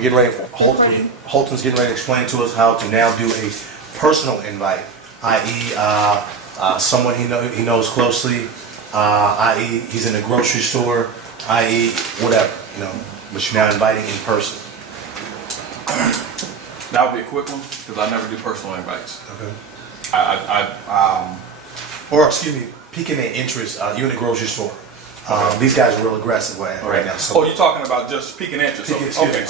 we're getting ready. Holton's getting ready to explain to us how to now do a personal invite, i.e., someone he knows closely, i.e., he's in a grocery store, i.e., whatever, but you're now inviting in person. That would be a quick one because I never do personal invites. Okay. Or excuse me, piquing their interest. You're in a grocery store. These guys are real aggressive right now. So you're talking about just piquing interest. Okay.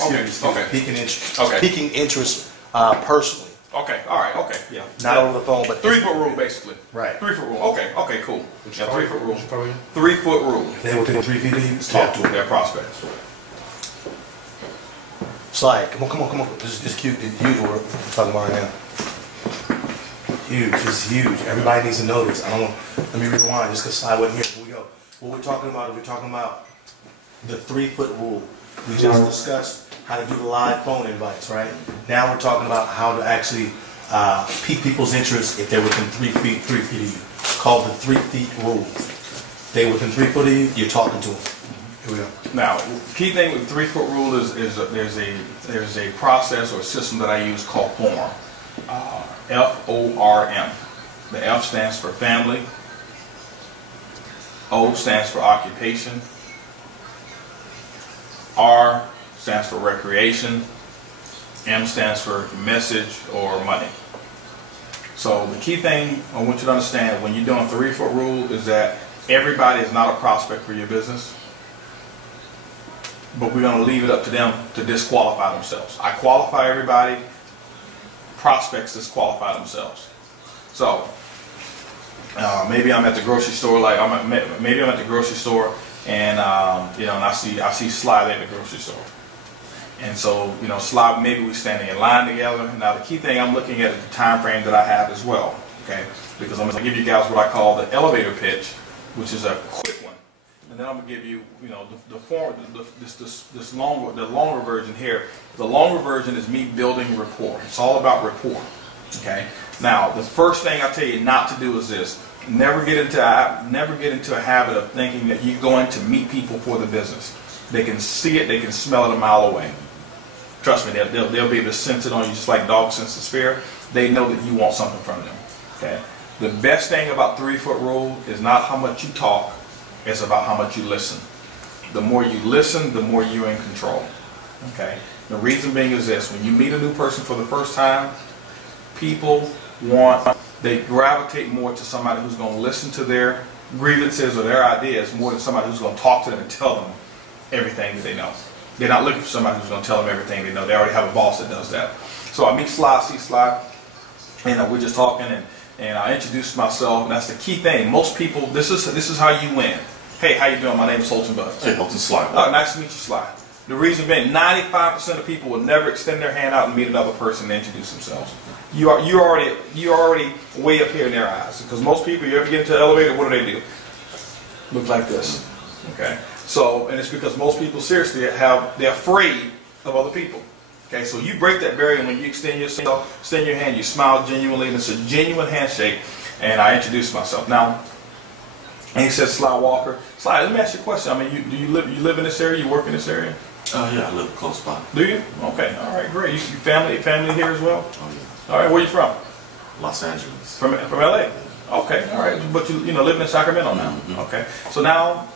Piquing interest. Okay. Piquing interest personally. Okay. All right. Okay. Yeah. Not over the phone, but 3 foot rule basically. Right. 3 foot rule. Okay. Okay. Cool. Yeah. 3 foot rule. 3 foot rule. They within 3 feet of you. Talk to them. They're prospects. Slide. Come on. This is cute. It's huge. What we're talking about right now. Huge. This is huge. Everybody needs to know this. Let me rewind just because Slide wasn't here. Here we go. What we're talking about is the 3 foot rule. We just discussed how to do the live phone invites, right? Now we're talking about how to actually pique people's interest if they're within 3 feet of you. Called the 3 feet rule. They within 3 foot of you, you're talking to them. Here we go. Now, the key thing with the 3 foot rule is there's a process or a system that I use called F.O.R.M. F.O.R.M. The F stands for family. O stands for occupation. R stands for recreation. M stands for message or money. So the key thing I want you to understand when you're doing 3 foot rule is that everybody is not a prospect for your business. But we're going to leave it up to them to disqualify themselves. I qualify everybody. Prospects disqualify themselves. So maybe I'm at the grocery store, maybe I'm at the grocery store, and and I see Sly at the grocery store, and so Sly, maybe we're standing in line together. Now the key thing I'm looking at is the time frame that I have as well, okay? Because I'm going to give you guys what I call the elevator pitch, which is a quick one. And then I'm gonna give you, the longer version here. The longer version is me building rapport. It's all about rapport. Okay. Now, the first thing I tell you not to do is this: never get into a habit of thinking that you're going to meet people for the business. They can see it, they can smell it a mile away. Trust me, they'll be able to sense it on you just like dogs sense the fear. They know that you want something from them. Okay. The best thing about 3 foot rule is not how much you talk. It's about how much you listen. The more you listen, the more you're in control. Okay. The reason being is this: when you meet a new person for the first time, people they gravitate more to somebody who's going to listen to their grievances or their ideas more than somebody who's going to talk to them and tell them everything that they know. They're not looking for somebody who's going to tell them everything they know. They already have a boss that does that. So I meet Sly, see Sly, and we're just talking, and I introduced myself, and that's the key thing. Most people, this is how you win. Hey, how you doing? My name is Holton Buggs. Hey, Holton Sly. Oh, nice to meet you, Sly. The reason being, 95% of people will never extend their hand out and meet another person and introduce themselves. You're already way up here in their eyes. Because most people, you ever get into the elevator, what do? Look like this. Okay. So, and it's because most people seriously they're afraid of other people. Okay, so you break that barrier when you extend your hand, you smile genuinely, and it's a genuine handshake. And I introduce myself. Now, and he says, Sly Walker. Sly, let me ask you a question. I mean, you live in this area? You work in this area? Yeah, I live close by. Do you? Okay, all right, great. You family here as well? Oh yeah. All right, where you from? Los Angeles. From LA? Okay, all right. But you living in Sacramento now. Mm-hmm. Okay. So now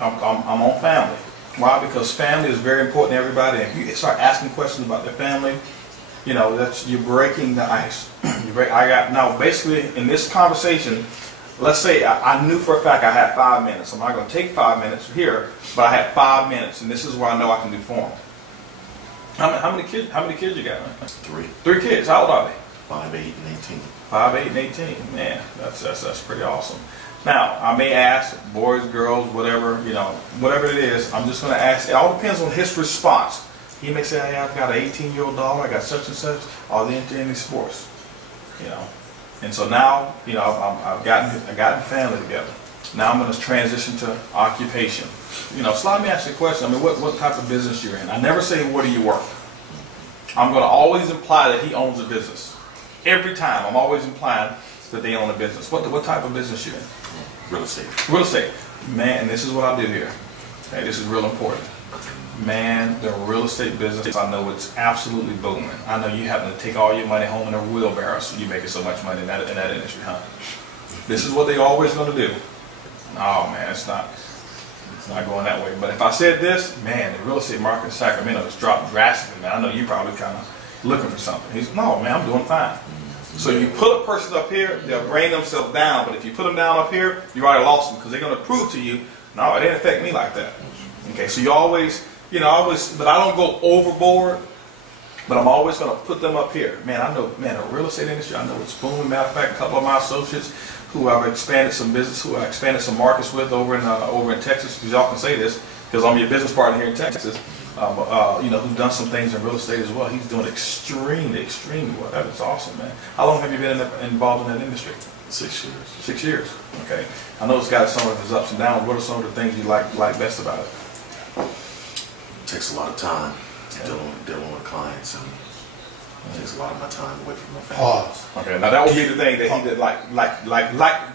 I'm on family. Why? Because family is very important to everybody. If you start asking questions about their family, you're breaking the ice. Now basically in this conversation, let's say I knew for a fact I had 5 minutes. I'm not going to take 5 minutes here, but I had 5 minutes, and this is where I know I can do F.O.R.M. How many kids you got? 3. 3 kids. How old are they? 5, 8, and 18. 5, 8, and 18. Man, that's pretty awesome. Now, I may ask, boys, girls, whatever, whatever it is, I'm just going to ask. It all depends on his response. He may say, hey, I've got an 18-year-old daughter, I got such and such. Are they into any sports? And so now, I've gotten family together. Now I'm going to transition to occupation. So let me ask you a question. I mean, what type of business you're in? I never say, where do you work? I'm going to always imply that he owns a business. Every time, I'm always implying that they own a business. What type of business you're in? Real estate. Real estate. Man, and this is what I do here. Okay, this is real important. Man, the real estate business, I know it's absolutely booming. I know you having to take all your money home in a wheelbarrow so you're making so much money in that industry, huh? This is what they always going to do. Oh man, it's not going that way. But if I said this, man, the real estate market in Sacramento has dropped drastically. Man, I know you're probably kind of looking for something. He's, no, man, I'm doing fine. So you put a person up here, they'll bring themselves down. But if you put them down up here, you already lost them because they're going to prove to you, no, it didn't affect me like that. Okay, so you always, but I don't go overboard. But I'm always going to put them up here. Man, I know, man, the real estate industry, I know it's booming. Matter of fact, a couple of my associates who I've expanded some business, who I expanded some markets with over in Texas, because y'all can say this, because I'm your business partner here in Texas, who's done some things in real estate as well. He's doing extremely well. That is awesome, man. How long have you been involved in that industry? 6 years. 6 years. Okay. I know it's got some of its ups and downs. What are some of the things you like best about it? It takes a lot of time dealing with clients, and it takes a lot of my time away from my family. Pause. Okay. Now that would be the thing that he did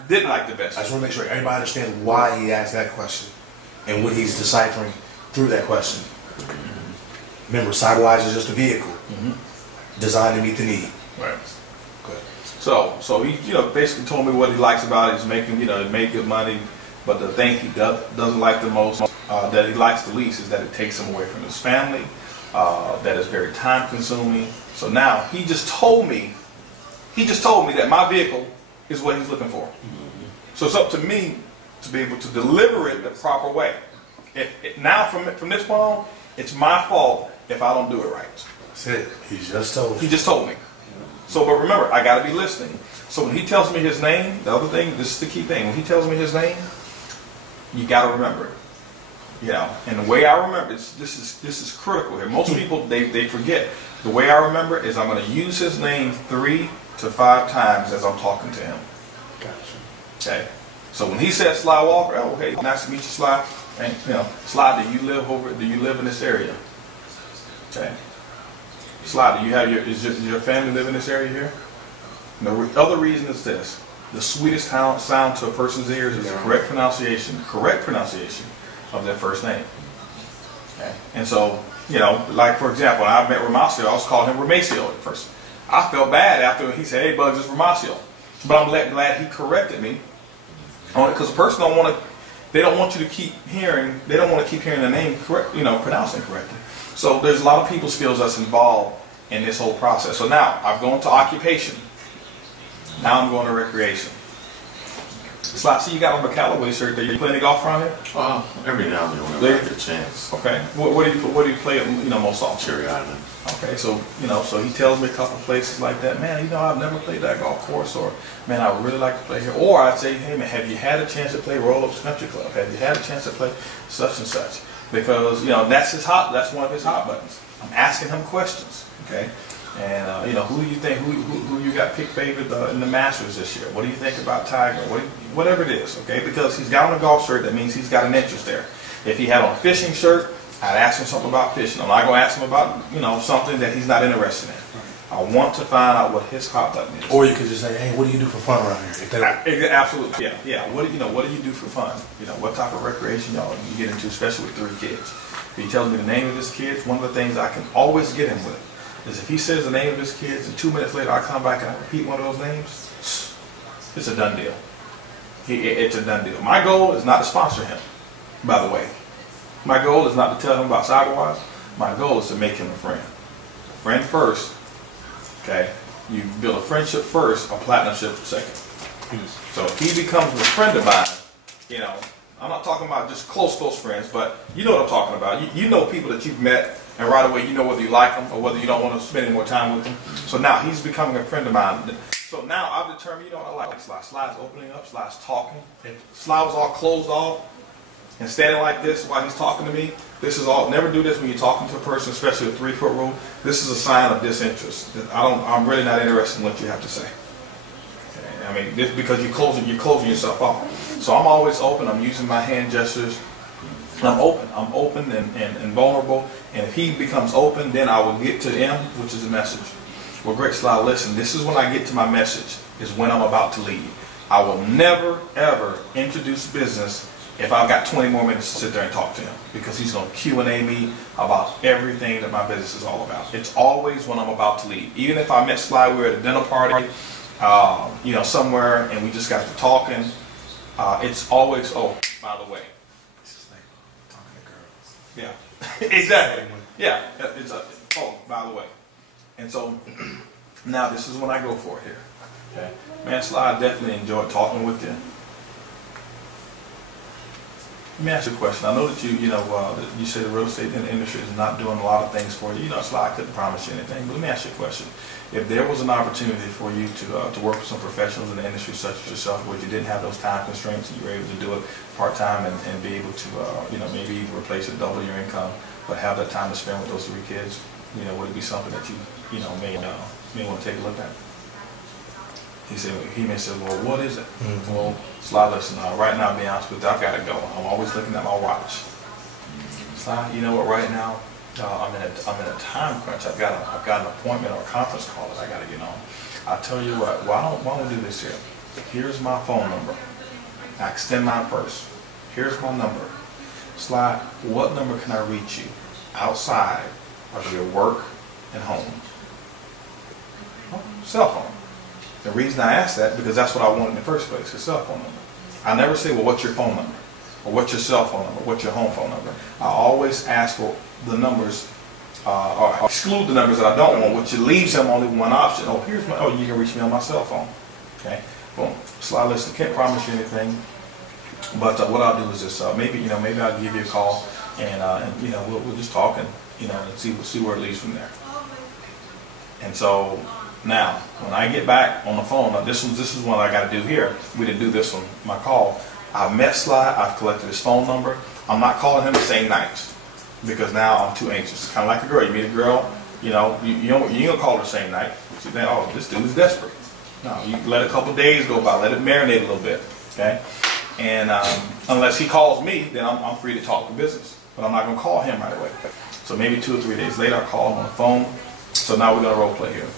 didn't like the best. I just want to make sure everybody understands why he asked that question and what he's deciphering through that question. Remember, Sidewise is just a vehicle designed to meet the need. Right. Good. So he basically told me what he likes about it. He's making he made good money, but the thing he doesn't like the most, that he likes the least, is that it takes him away from his family. That is very time consuming. So now he just told me that my vehicle is what he's looking for. So it's up to me to be able to deliver it the proper way. Now from this point on, it's my fault if I don't do it right. That's it. He just told He just told me. So, but remember, I got to be listening. So when he tells me his name, the other thing, this is the key thing. When he tells me his name, you got to remember it. And the way I remember it, this is critical here. Most people they forget. The way I remember it is I'm going to use his name 3 to 5 times as I'm talking to him. Gotcha. Okay. So when he says Sly Walker, oh, hey, nice to meet you, Sly. And, Sly, do you live in this area? Okay. Sly, does your family live in this area here? And the other reason is this: the sweetest sound to a person's ears is the correct pronunciation of their first name. Okay. And so, like for example, when I met Ramacio, I was calling him Ramacio at first. I felt bad after he said, "Hey, Buggs, it's Ramacio," but I'm glad he corrected me on it, because a person they don't want you to keep hearing the name correct, pronounced incorrectly. So there's a lot of people skills that's involved in this whole process. So now I've gone to occupation. Now I'm going to recreation. Sly, see you got on the Callaway shirt there. You play any golf around here? Every now and then whenever I get a chance. Okay. What do you play most often? Cherry Island. Okay, so so he tells me a couple places like that. Man, I've never played that golf course, or man, I would really like to play here. Or I'd say, hey man, have you had a chance to play Roll Ups Country Club? Have you had a chance to play such and such? Because that's one of his hot buttons. I'm asking him questions. Okay. And who do you think who you got picked favorite in the Masters this year? What do you think about Tiger? Whatever it is, okay? Because he's got on a golf shirt, that means he's got an interest there. If he had on a fishing shirt, I'd ask him something about fishing. I'm not going to ask him about something that he's not interested in. I want to find out what his hot button is. Or you could just say, hey, what do you do for fun around here? Absolutely, yeah. What do you do for fun? What type of recreation y'all you get into, especially with 3 kids? If he tells me the name of his kids, one of the things I can always get him with is if he says the name of his kids and 2 minutes later I come back and I repeat one of those names, it's a done deal. It's a done deal. My goal is not to sponsor him, by the way. My goal is not to tell him about Sidewise. My goal is to make him a friend. A friend first, okay? You build a friendship first, a platinumship second. So if he becomes a friend of mine, I'm not talking about just close friends, but you know what I'm talking about. You know people that you've met, and right away you know whether you like them or whether you don't want to spend any more time with them. So now he's becoming a friend of mine. So now I've determined, I like Sly. Sly's opening up, Sly's talking. If Sly was all closed off and standing like this while he's talking to me, this is all. Never do this when you're talking to a person, especially a 3-foot rule. This is a sign of disinterest. I'm really not interested in what you have to say. Okay? I mean, this because you're closing yourself off. So I'm always open. I'm using my hand gestures. I'm open and vulnerable. And if he becomes open, then I will get to M, which is the message. Well, great, Sly, listen, this is when I get to my message, is when I'm about to leave. I will never, ever introduce business if I've got 20 more minutes to sit there and talk to him, because he's going to Q&A me about everything that my business is all about. It's always when I'm about to leave. Even if I met Sly, we were at a dinner party, you know, somewhere, and we just got to talking, it's always, oh, by the way. It's just like talking to girls. Yeah, exactly. Yeah, it's a, oh, by the way. And so now this is when I go for it here. Okay, man, Sly, I definitely enjoyed talking with you. Let me ask you a question. I know that you say the real estate industry is not doing a lot of things for you. You know, Sly, I couldn't promise you anything, but let me ask you a question. If there was an opportunity for you to work with some professionals in the industry such as yourself, where you didn't have those time constraints and you were able to do it part-time and be able to, you know, maybe even replace it, double your income, but have that time to spend with those 3 kids, you know, would it be something that you know, may want to take a look at? He may say, well, what is it? Mm-hmm. Well, Sly, listen, right now, to be honest with you, I've got to go. I'm always looking at my watch. Sly, you know what, right now, I'm in a time crunch. I've got an appointment or a conference call that I got to get on. I tell you what, why don't we do this here? Here's my phone number. I extend mine first. Here's my number. Sly, what number can I reach you outside of your work and home? Oh, cell phone. The reason I asked that, because that's what I wanted in the first place, a cell phone number. I never say, well, what's your phone number? Or what's your cell phone number? What's your home phone number? I always ask for the numbers, or exclude the numbers that I don't want, which leaves him only one option. Oh, here's my, oh, you can reach me on my cell phone. Okay, boom. Sly, listen, can't promise you anything, but what I'll do is this, maybe I'll give you a call, and you know, we'll just talk and, you know, and see where it leads from there. And so, now, when I get back on the phone, now this is what I got to do here. We didn't do this on my call. I've met Sly. I've collected his phone number. I'm not calling him the same night because now I'm too anxious. It's kind of like a girl. You meet a girl, you know, you ain't gonna call her the same night. So then, oh, this dude's desperate. No, you let a couple days go by. Let it marinate a little bit, okay? And unless he calls me, then I'm free to talk to business. But I'm not gonna call him right away. So maybe 2 or 3 days later, I call him on the phone. So now we're gonna role play here.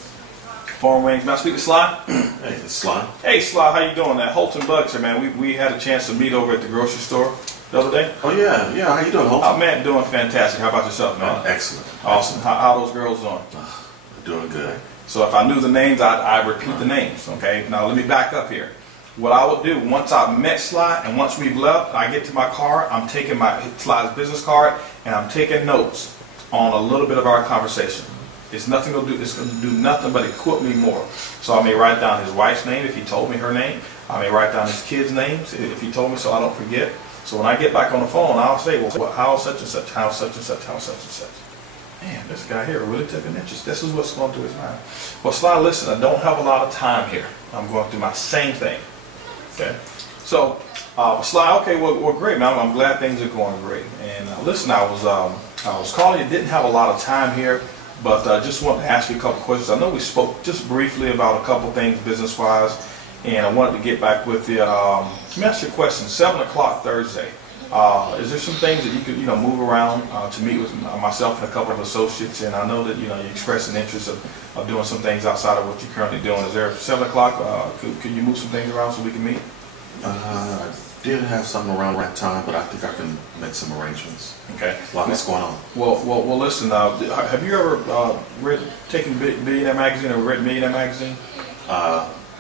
F.O.R.M Wings. Can I speak to Sly? Hey, it's Sly. Hey, Sly, how you doing? Holton Buggs here, man. We had a chance to meet over at the grocery store the other day. Oh, yeah. How you doing, Holton? Oh, man, doing fantastic. How about yourself, man? Excellent. Awesome. How those girls doing? They're doing good. So if I knew the names, I'd repeat the names, okay? Now, let me back up here. What I would do, once I've met Sly and once we've left, I get to my car, I'm taking Sly's business card, and I'm taking notes on a little bit of our conversation. It's nothing going to do. It's going to do nothing but equip me more. So I may write down his wife's name if he told me her name. I may write down his kids' names if he told me, so I don't forget. So when I get back on the phone, I'll say, well, how such and such, how such and such, how such and such. Man, this guy here really took an interest. This is what's going through his mind. Well, Sly, listen, I don't have a lot of time here. I'm going through my same thing. Okay. So, Sly, okay, well, great, man. I'm glad things are going great. And listen, I was calling you. Didn't have a lot of time here. But I just wanted to ask you a couple questions. I know we spoke just briefly about a couple things business-wise, and I wanted to get back with you. Let me ask you a question. 7 o'clock Thursday. Is there some things that you could, move around to meet with myself and a couple of associates? And I know that you expressed an interest of doing some things outside of what you're currently doing. Is there 7 o'clock? Could you move some things around so we can meet? I did have something around that time, but I think I can make some arrangements. Okay. What's going on? Well, listen. Have you ever taken Billionaire Magazine or read Millionaire Magazine?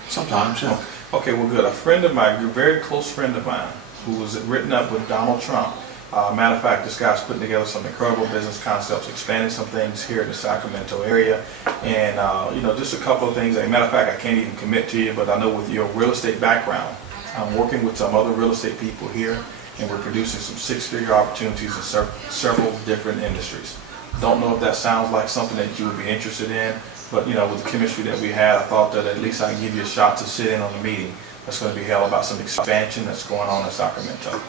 Sometimes, yeah. Okay, well, good. A friend of mine, a very close friend of mine, who was written up with Donald Trump. Matter of fact, this guy's putting together some incredible business concepts, expanding some things here in the Sacramento area, and just a couple of things. As a matter of fact, I can't even commit to you, but I know with your real estate background, I'm working with some other real estate people here, and we're producing some 6-figure opportunities in several different industries. Don't know if that sounds like something that you would be interested in, but with the chemistry that we had, I thought that at least I can give you a shot to sit in on the meeting that's going to be held about some expansion that's going on in Sacramento.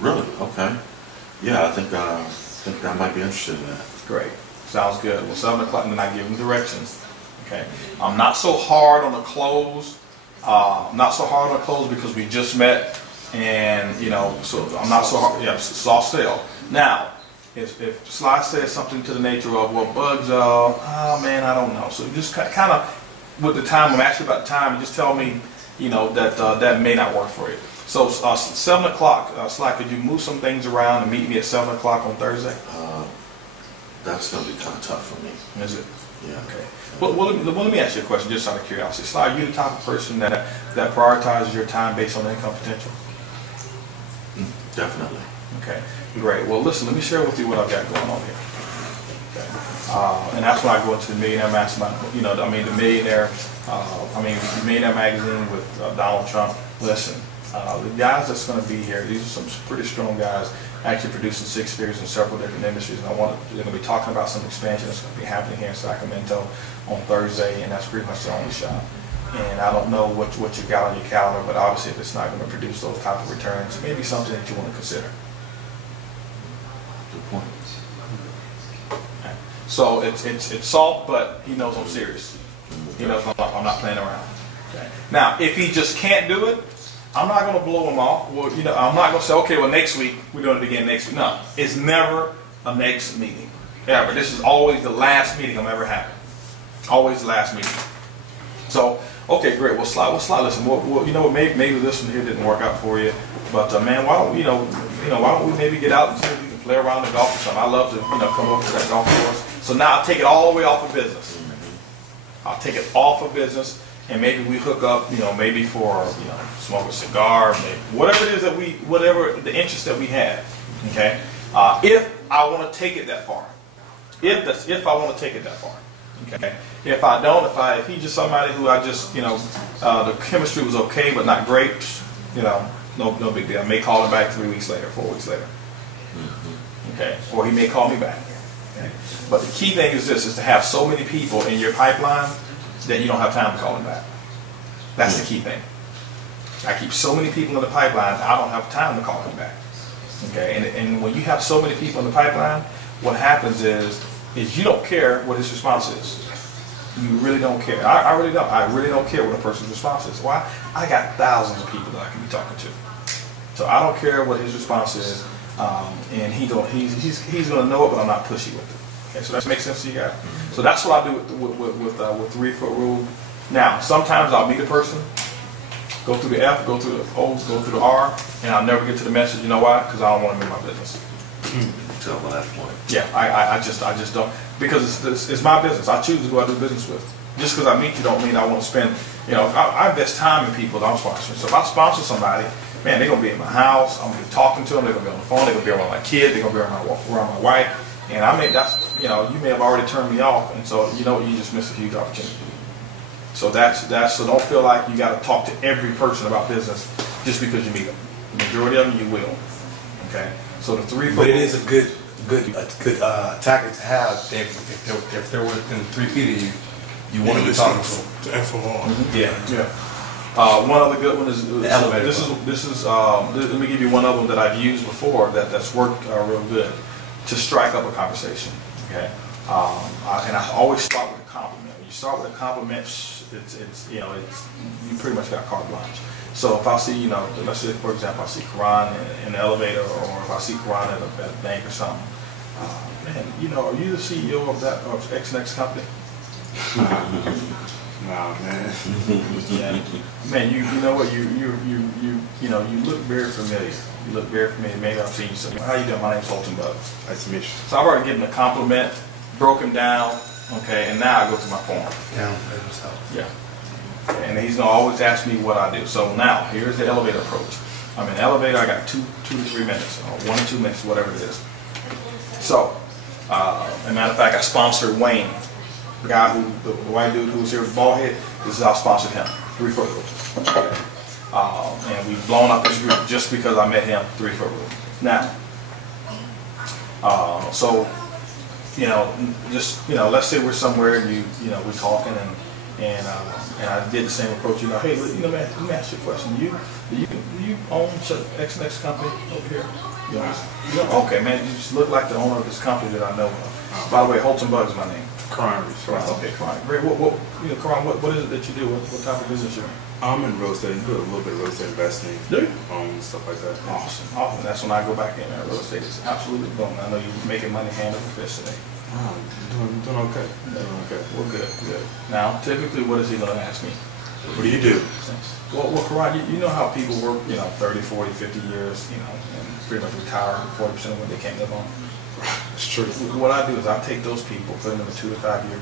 Really? Okay. Yeah, I think I might be interested in that. Great. Sounds good. Well, 7 o'clock, and then I give them directions. Okay. I'm not so hard on the close. Because we just met, and so I'm not so hard. Yeah, soft sell. Now, if Sly says something to the nature of, well, Buggs, oh man, I don't know. So just kind of with the time, I'm asking about the time, and just tell me, that may not work for you. So 7 o'clock, Sly, could you move some things around and meet me at 7 o'clock on Thursday? That's going to be kind of tough for me. Is it? Yeah. Okay. Well, let me ask you a question, just out of curiosity. Sly, are you the type of person that prioritizes your time based on income potential? Definitely. Okay, great. Well, listen, let me share with you what I've got going on here. Okay. And that's when I go into the Millionaire Mastermind, the Millionaire, the Millionaire Magazine with Donald Trump. Listen, the guys that's going to be here, these are some pretty strong guys, actually producing 6 figures in several different industries. And they're going to be talking about some expansion that's going to be happening here in Sacramento on Thursday, and that's pretty much the only shot. And I don't know what you got on your calendar, but obviously if it's not going to produce those type of returns, maybe something that you want to consider. Good point. Okay. So it's soft, but he knows I'm serious. He knows I'm not playing around. Okay. Now, if he just can't do it, I'm not going to blow him off. Well, I'm not going to say, okay, well, next week, we're doing it again next week. No, it's never a next meeting. Ever. This is always the last meeting I'm ever having. Always the last meeting. So, okay, great. Well, Sly, listen, maybe this one here didn't work out for you, but man, why don't we maybe get out and see if we can play around the golf or something? I love to, come over to that golf course. So now I'll take it all the way off of business. I'll take it off of business, and maybe we hook up, maybe for, smoke a cigar, maybe whatever it is whatever the interest that we have. Okay, if I want to take it that far, if I want to take it that far. Okay. If I don't, if he's just somebody who I just, the chemistry was okay but not great, no big deal. I may call him back 3 weeks later, 4 weeks later. Okay. Or he may call me back. Okay. But the key thing is this: is to have so many people in your pipeline that you don't have time to call him back. That's the key thing. I keep so many people in the pipeline, I don't have time to call him back. Okay. And when you have so many people in the pipeline, what happens is you don't care what his response is. You really don't care. I really don't. I really don't care what a person's response is. Why? I got thousands of people that I can be talking to. So I don't care what his response is, and he's going to know it, but I'm not pushy with it. Okay, so that makes sense to you guys. So that's what I do with 3 foot rule. Now, sometimes I'll meet a person, go through the F, go through the O, go through the R, and I'll never get to the message. You know why? Because I don't want to make my business. Tell by that point. Yeah, I just don't, because it's my business. I choose who I do business with. Just because I meet you don't mean I want to spend, I invest time in people that I'm sponsoring. So if I sponsor somebody, man, they're going to be in my house, I'm going to be talking to them, they're going to be on the phone, they're going to be around my kid, they're going to be around my wife, and you may have already turned me off, and so you just missed a huge opportunity. So so don't feel like you got to talk to every person about business just because you meet them. The majority of them you will. Okay. So the 3 foot. But it is a good tactic to have if they're within 3 feet of you. You want to be talking to them. F.O.R.M. Yeah. One other good one is the elevator. This is let me give you one other one that I've used before that's worked real good to strike up a conversation. Okay. And I always start with a compliment. When you start with a compliment, you pretty much got carte blanche. So if I see, let's say, for example, I see Karan in the elevator, or if I see Karan at a bank or something, man, are you the CEO of X Next company? Nah, man. Yeah. Man, you know what? You look very familiar. You look very familiar. Maybe I've seen you somewhere. How you doing? My name's Holton Buggs. Nice to meet you. So I've already given a compliment, broke him down, okay, and now I go to my form. Yeah. And he's going to always ask me what I do. So now, here's the elevator approach. I'm in the elevator, I got 2 to 3 minutes, or 1 or 2 minutes, whatever it is. So, as a matter of fact, I sponsored Wayne, the guy the white dude who was here with the bald head. This is how I sponsored him, 3 foot rule. Okay. And we've blown up this group just because I met him, 3 foot rule. Now, let's say we're somewhere and we're talking and I did the same approach. Hey, man, let me ask you a question. Do you own X Next company over here? Okay, man, you just look like the owner of this company that I know of. By the way, Holton Buggs is my name. Karan. Okay, Karan. Great. Karan, what is it that you do? What type of business you're in? I'm in real estate. I do a little bit of real estate investing. Do you? Stuff like that. Awesome. That's when I go back in there. Real estate is absolutely booming. I know you're making money hand over fist today. Doing okay. Well, good. Now, typically, what is he going to ask me? What do you do? Well, Karan, you know how people work, 30, 40, 50 years, and pretty much retire 40% of what they can't live on. It's true. What I do is I take those people, put them in a 2 to 5 year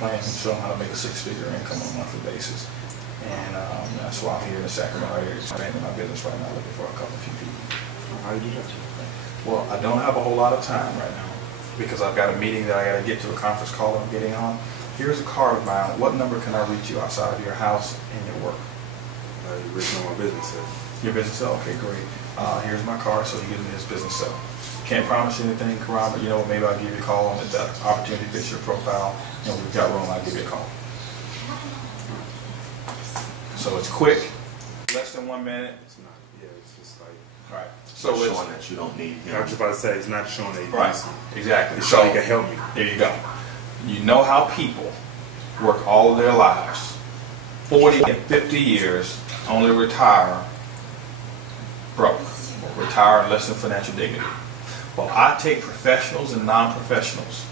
plan, and show them how to make a 6-figure income on a monthly basis. And that's why I'm here in the Sacramento area, expanding my business right now, looking for a few people. How do you do that? Well, I don't have a whole lot of time right now because I've got a meeting that I got to get to, a conference call I'm getting on. Here's a card of mine. What number can I reach you outside of your house and your work? You're reaching on my business cell. Your business cell? Okay, great. Here's my card, so he gives me his business cell. Can't promise you anything, Karan, but maybe I'll give you a call, and if that opportunity fits your profile, we've got room, I'll give you a call. So it's quick, less than 1 minute. It's not. Yeah, it's just like. Right. So So it's showing that you don't need him. I was just about to say, it's not showing that you right. need something. Exactly. It's So showing you can help me. there you go. You know how people work all of their lives, 40 and 50 years, only retire broke, or retire in less than financial dignity. Well, I take professionals and non-professionals.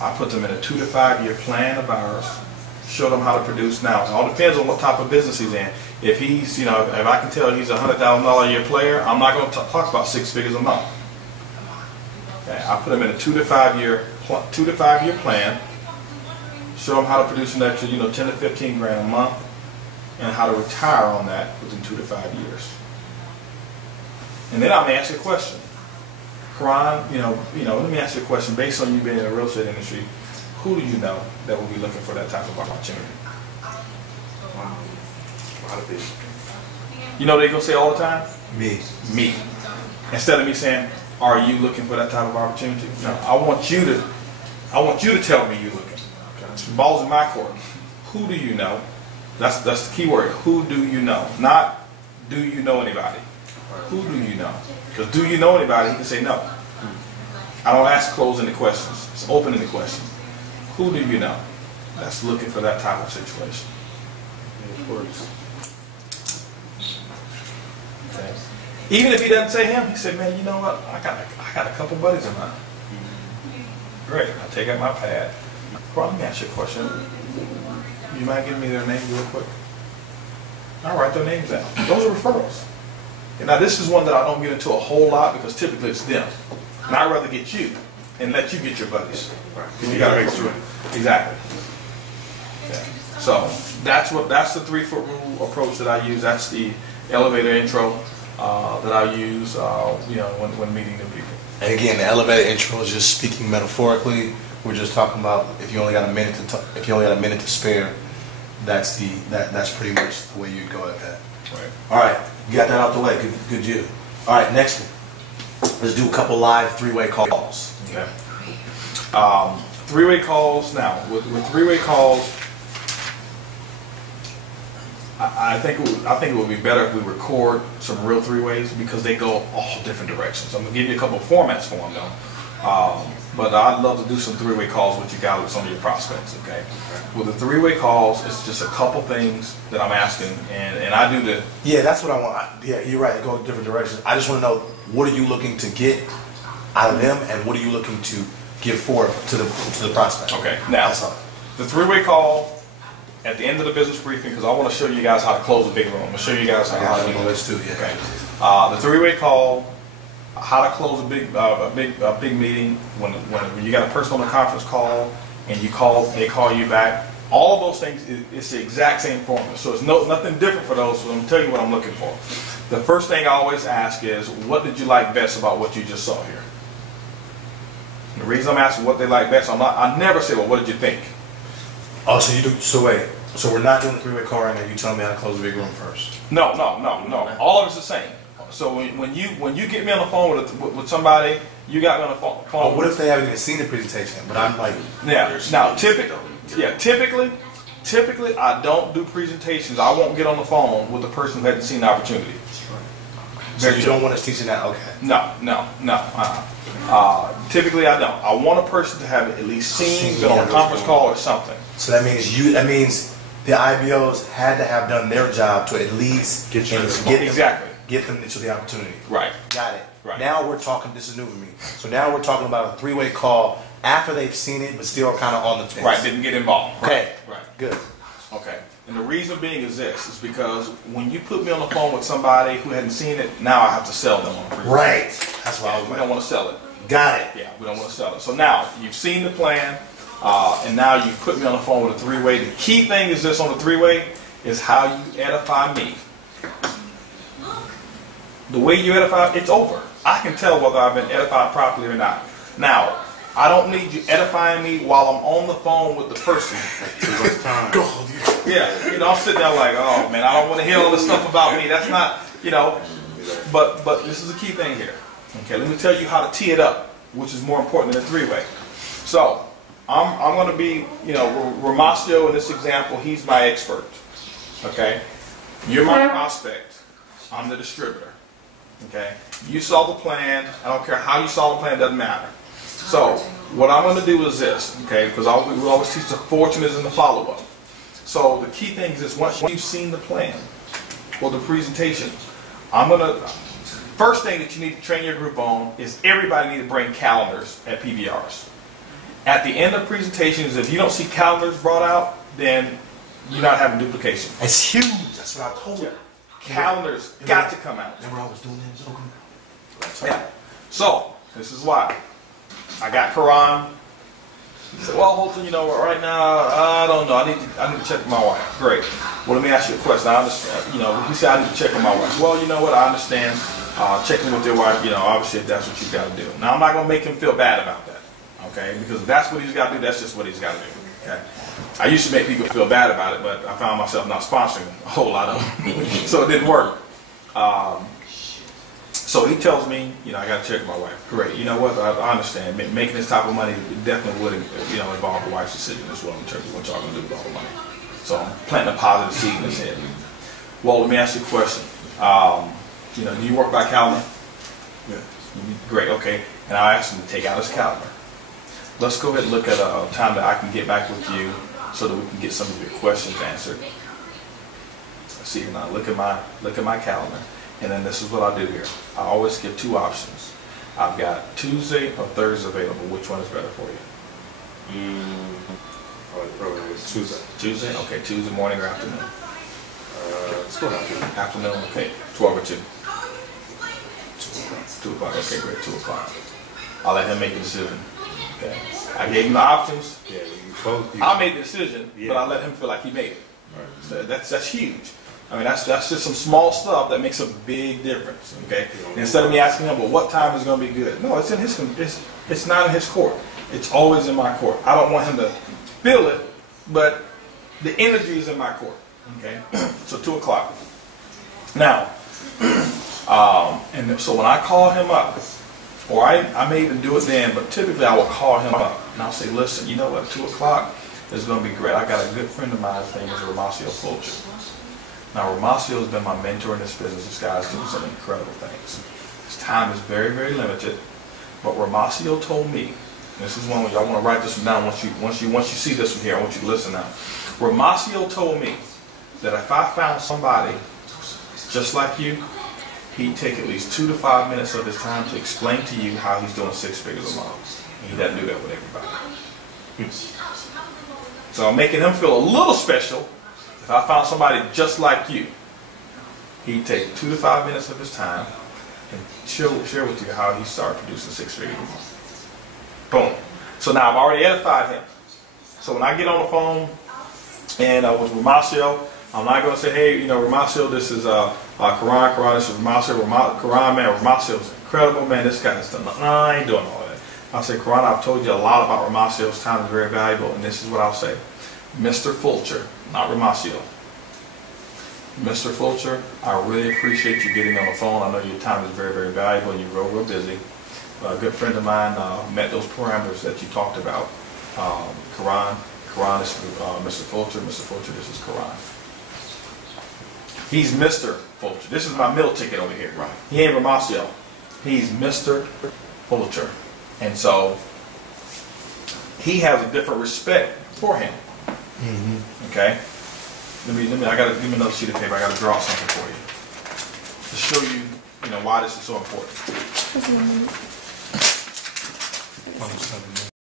I put them in a 2 to 5 year plan of ours, show them how to produce now. It all depends on what type of business he's in. If he's, if I can tell he's a $100,000 a year player, I'm not going to talk about 6 figures a month. Okay, I put him in a 2 to 5 year plan, show him how to produce an extra, 10 to 15 grand a month, and how to retire on that within 2 to 5 years. And then I may ask you a question. Karan, let me ask you a question. Based on you being in the real estate industry, who do you know that will be looking for that type of opportunity? Wow. A lot of people. You know what they're going to say all the time? Me. Me. Instead of me saying, are you looking for that type of opportunity? No, I want you to tell me you're looking. The ball's in my court. Who do you know? That's the key word. Who do you know? Not do you know anybody? Who do you know? Because do you know anybody, he can say no. I don't ask closing-ended questions. It's open-ended questions. Who do you know that's looking for that type of situation? Yeah, of course. Okay. Even if he doesn't say him, he said, man, you know what? I got a couple buddies of mine. Great. I take out my pad. Well, let me ask you a question. You mind giving me their name real quick? I'll write their names down. Those are referrals. And now this is one that I don't get into a whole lot because typically it's them. And I'd rather get you and let you get your buddies. Right. You gotta make sure. Exactly. Okay. So that's the 3-foot rule approach that I use. That's the elevator intro that I use when meeting new people. And again, the elevator intro is just speaking metaphorically. We're just talking about if you only got a minute to spare, that's pretty much the way you go at that. Right. All right, you got that out the way. Good you. All right, next one. Let's do a couple live 3-way calls. Okay. 3-way calls now. With 3-way calls, I think it would be better if we record some real 3-ways because they go all different directions. I'm gonna give you a couple of formats for them though. But I'd love to do some 3-way calls with you guys with some of your prospects. Okay. With the 3-way calls, it's just a couple things that I'm asking, and I do the. Yeah, that's what I want. Yeah, you're right. They go in different directions. I just want to know, what are you looking to get out of them, and what are you looking to give forward to the prospect? Okay. Now, the 3-way call at the end of the business briefing, because I want to show you guys how to close a big room. I'm gonna show you guys how to do this too. Yeah. Okay. The 3-way call, how to close a big meeting when you got a person on a conference call and they call you back. All of those things, it's the exact same formula. So it's nothing different for those. So I'm gonna tell you what I'm looking for. The first thing I always ask is, what did you like best about what you just saw here? And the reason I'm asking what they like best, I never say, well, what did you think? Oh, so you do. So wait. So we're not doing the 3-way call right now. You tell me how to close a big room first. No. All of it's the same. So when you get me on the phone with somebody, you got me on the phone. Oh, what if they haven't even seen the presentation? But I'm like, yeah. Now typically, I don't do presentations. I won't get on the phone with the person who hasn't seen the opportunity. so you don't want us teaching that? Okay. No. Typically, I don't. I want a person to have at least seen, been on a conference call or something. So that means the IBOs had to have done their job to at least get them into the opportunity. Right. Got it. Right. Now we're talking. This is new for me. So now we're talking about a 3-way call after they've seen it, but still kind of on the fence. Right. Didn't get involved. Okay. Right. Good. Okay. And the reason being is this, is because when you put me on the phone with somebody who hadn't seen it, now I have to sell them on the freeway. Right. That's what I was We like. don't want to sell it. Got it. Yeah, we don't want to sell it. So now, you've seen the plan, and now you've put me on the phone with a three-way. The key thing is this on the three-way is how you edify me. The way you edify, it's over. I can tell whether I've been edified properly or not. Now, I don't need you edifying me while I'm on the phone with the person. Yeah, you know, I'm sitting there like, oh man, I don't want to hear all this stuff about me. That's not, you know, but this is the key thing here. Okay, let me tell you how to tee it up, which is more important than a three-way. So, I'm going to be, you know, Ramasio in this example, he's my expert. Okay, you're my prospect. I'm the distributor. Okay, you saw the plan. I don't care how you saw the plan, it doesn't matter. So, what I'm going to do is this, okay, because we always teach the fortune is in the follow-up. So, the key thing is this, once you've seen the plan or the presentation, first thing that you need to train your group on is everybody need to bring calendars at PBRs. At the end of presentations, if you don't see calendars brought out, then you're not having duplication. It's huge. That's what I told you. Calendars got to come out. Remember I was doing that? Yeah. So, this is why. I got Quran. He said, well, Holton, you know, right now, I don't know. I need to check with my wife. Great. Well, let me ask you a question. I understand, you know, he said, I need to check with my wife. Well, you know what? I understand checking with your wife, you know, obviously if that's what you've got to do. Now, I'm not going to make him feel bad about that, okay? Because if that's what he's got to do, that's just what he's got to do, okay? I used to make people feel bad about it, but I found myself not sponsoring a whole lot of them. So it didn't work. So he tells me, you know, I got to check with my wife. Great. You know what? I understand. Making this type of money definitely would, you know, involve the wife's decision as well in terms of what y'all going to do with all the money. So I'm planting a positive seed in his head. Well, let me ask you a question. You know, do you work by calendar? Yeah. Great. Okay. And I asked him to take out his calendar. Let's go ahead and look at a time that I can get back with you so that we can get some of your questions answered. Let's see here now. Look at my calendar. And then this is what I do here. I always give two options. I've got Tuesday or Thursday available. Which one is better for you? Probably Tuesday. Tuesday? Okay, Tuesday morning or afternoon? Let's go afternoon. Afternoon, okay. 12 or 2? 2 o'clock, okay, great, 2 o'clock. I'll let him make the decision. Okay. I gave him the options. Yeah, I made the decision, Yeah. but I let him feel like he made it. So that's huge. I mean, that's just some small stuff that makes a big difference. Okay. And instead of me asking him, well, what time is going to be good? No, it's in his. It's not in his court. It's always in my court. I don't want him to feel it, but the energy is in my court. Okay. So 2 o'clock. Now, and so when I call him up, or I may even do it then, but typically I will call him up and I'll say, listen, you know what? 2 o'clock is going to be great. I got a good friend of mine. His name is Ramasio Fulcher. Now, Ramasio has been my mentor in this business. This guy's doing some incredible things. His time is very, very limited. But Ramasio told me, and this is one where y'all want to write this one down once you see this one here. I want you to listen now. Ramasio told me that if I found somebody just like you, he'd take at least 2 to 5 minutes of his time to explain to you how he's doing 6 figures a month. And he doesn't do that with everybody. So I'm making him feel a little special. If I found somebody just like you, he'd take 2 to 5 minutes of his time and share with you how he started producing 6 figures a month. Boom. So now I've already edified him. So when I get on the phone and with Ramasio, I'm not going to say, hey, you know, Ramasio, this is Quran, this is Ramasio, Quran, man, Ramasio's incredible, man, this guy's done. No, I ain't doing all that. I'll say, Quran, I've told you a lot about Ramasio's time is very valuable, and this is what I'll say. Mr. Fulcher, not Ramasio. Mr. Fulcher, I really appreciate you getting on the phone. I know your time is very, very valuable and you're real busy. A good friend of mine met those parameters that you talked about. Quran is Mr. Fulcher. Mr. Fulcher, this is Quran. He's Mr. Fulcher. This is my meal ticket over here. Right. He ain't Ramasio. He's Mr. Fulcher. And so he has a different respect for him. Mm-hmm. Okay? I gotta give me another sheet of paper. I gotta draw something for you to show you, why this is so important.